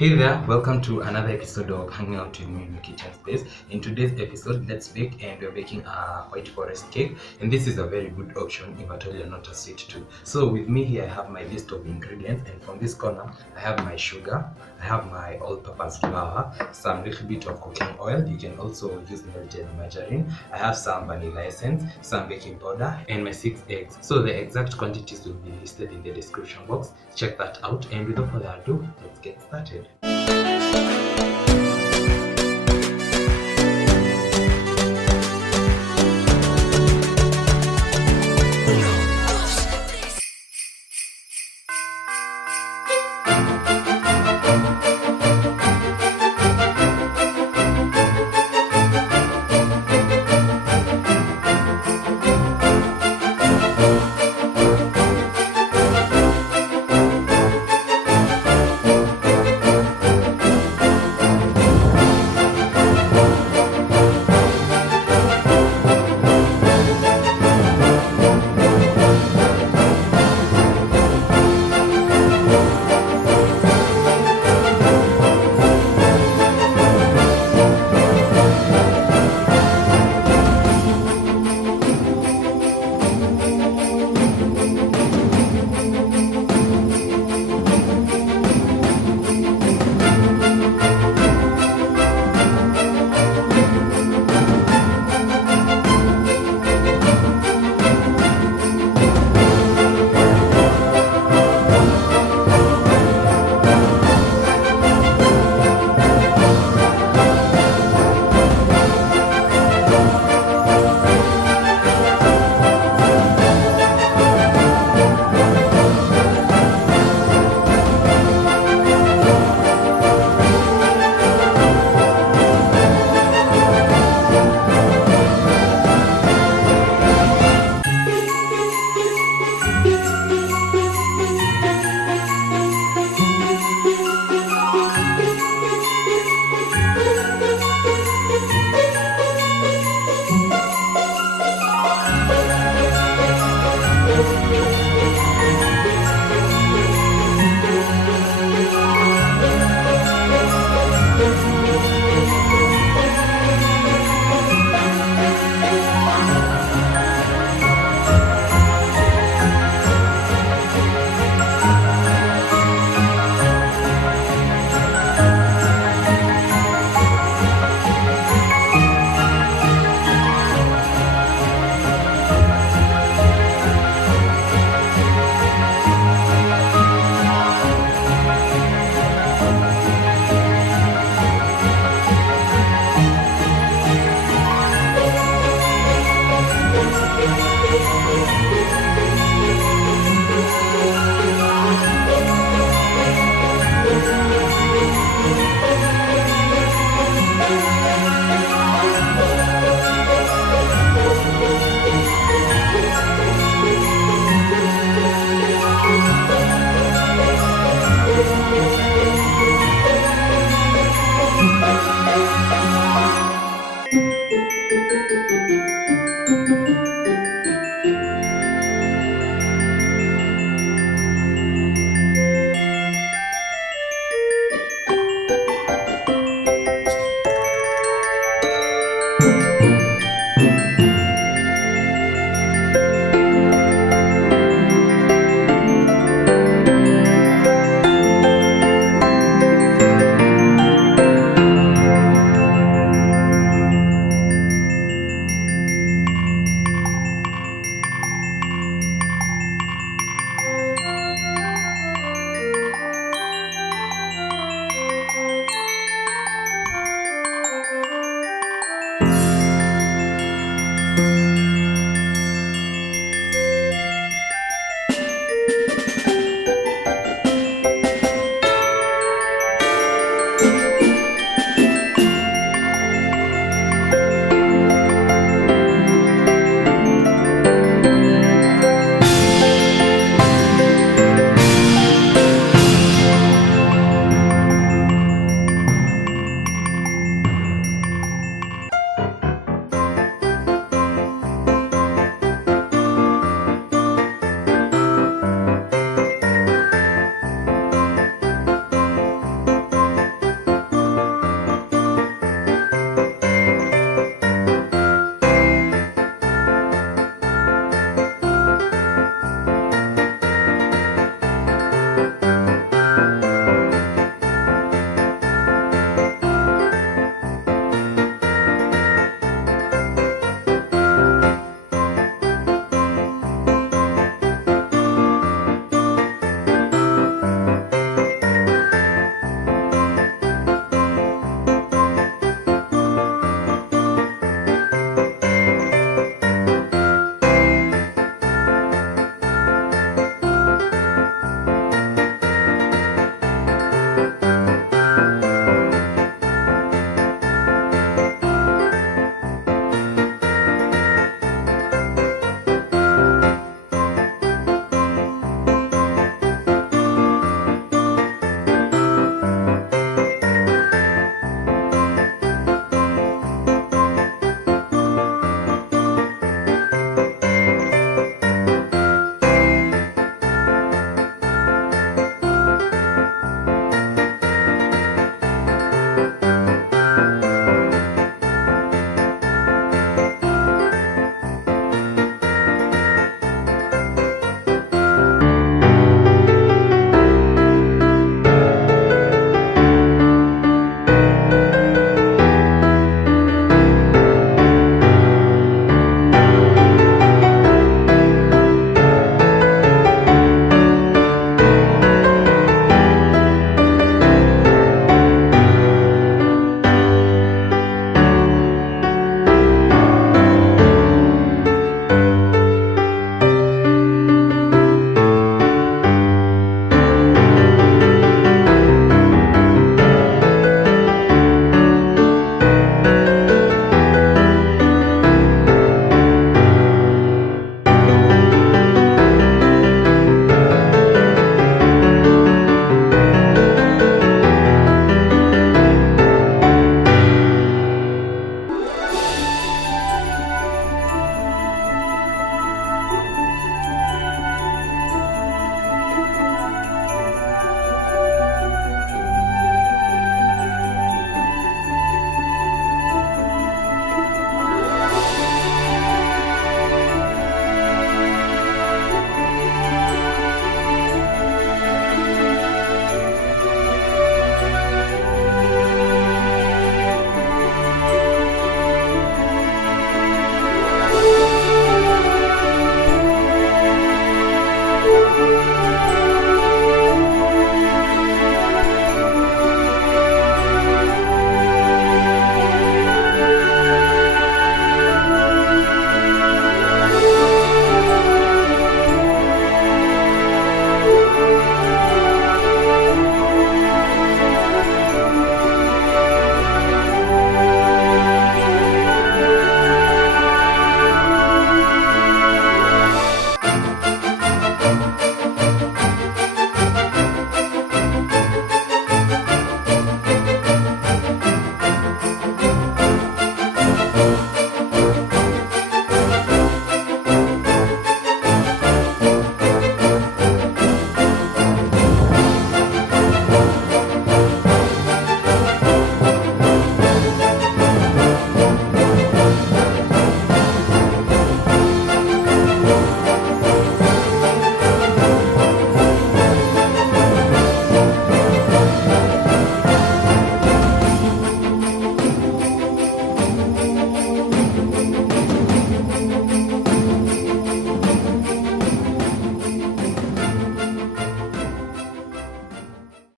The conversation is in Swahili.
Hey there, welcome to another episode of Hanging Out with Me in the Kitchen Space. In today's episode, let's bake, and we're baking a white forest cake. And this is a very good option if at all you're not a sweet tooth. So with me here, I have my list of ingredients, and from this corner, I have my sugar, I have my all-purpose flour, some little bit of cooking oil. You can also use melted margarine. I have some vanilla essence, some baking powder, and my 6 eggs. So the exact quantities will be listed in the description box. Check that out, and without further ado, let's get started.